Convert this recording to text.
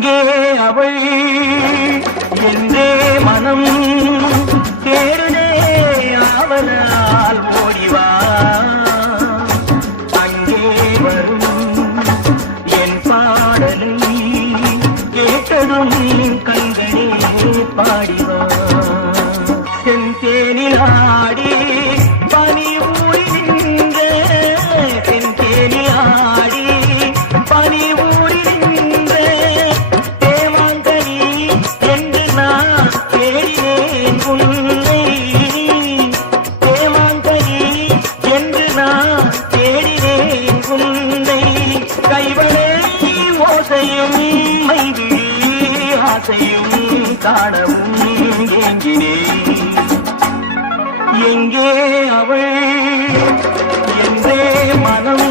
எங்கே அவள் என்றே மனம் தேடுதே ஆவலால் ஓடிவா அங்கே வரும் என் பாடலை கேட்டதும் கண்களே பாடிவா செந்தேனில் ஆடி பனி ஊறி நின்ற செந்தேனில் ஆடி பனி ஊறி நின்ற தேவாங்கனி என்று நான் தேடினேன் உன்னை தேவாங்கனி என்று நான் தேடினேன் உன்னை கைவளை ஓசையும் மைவிழி ஆசையும் காணவும் ஏங்கினேன் எங்கே அவள் என்றே மனம்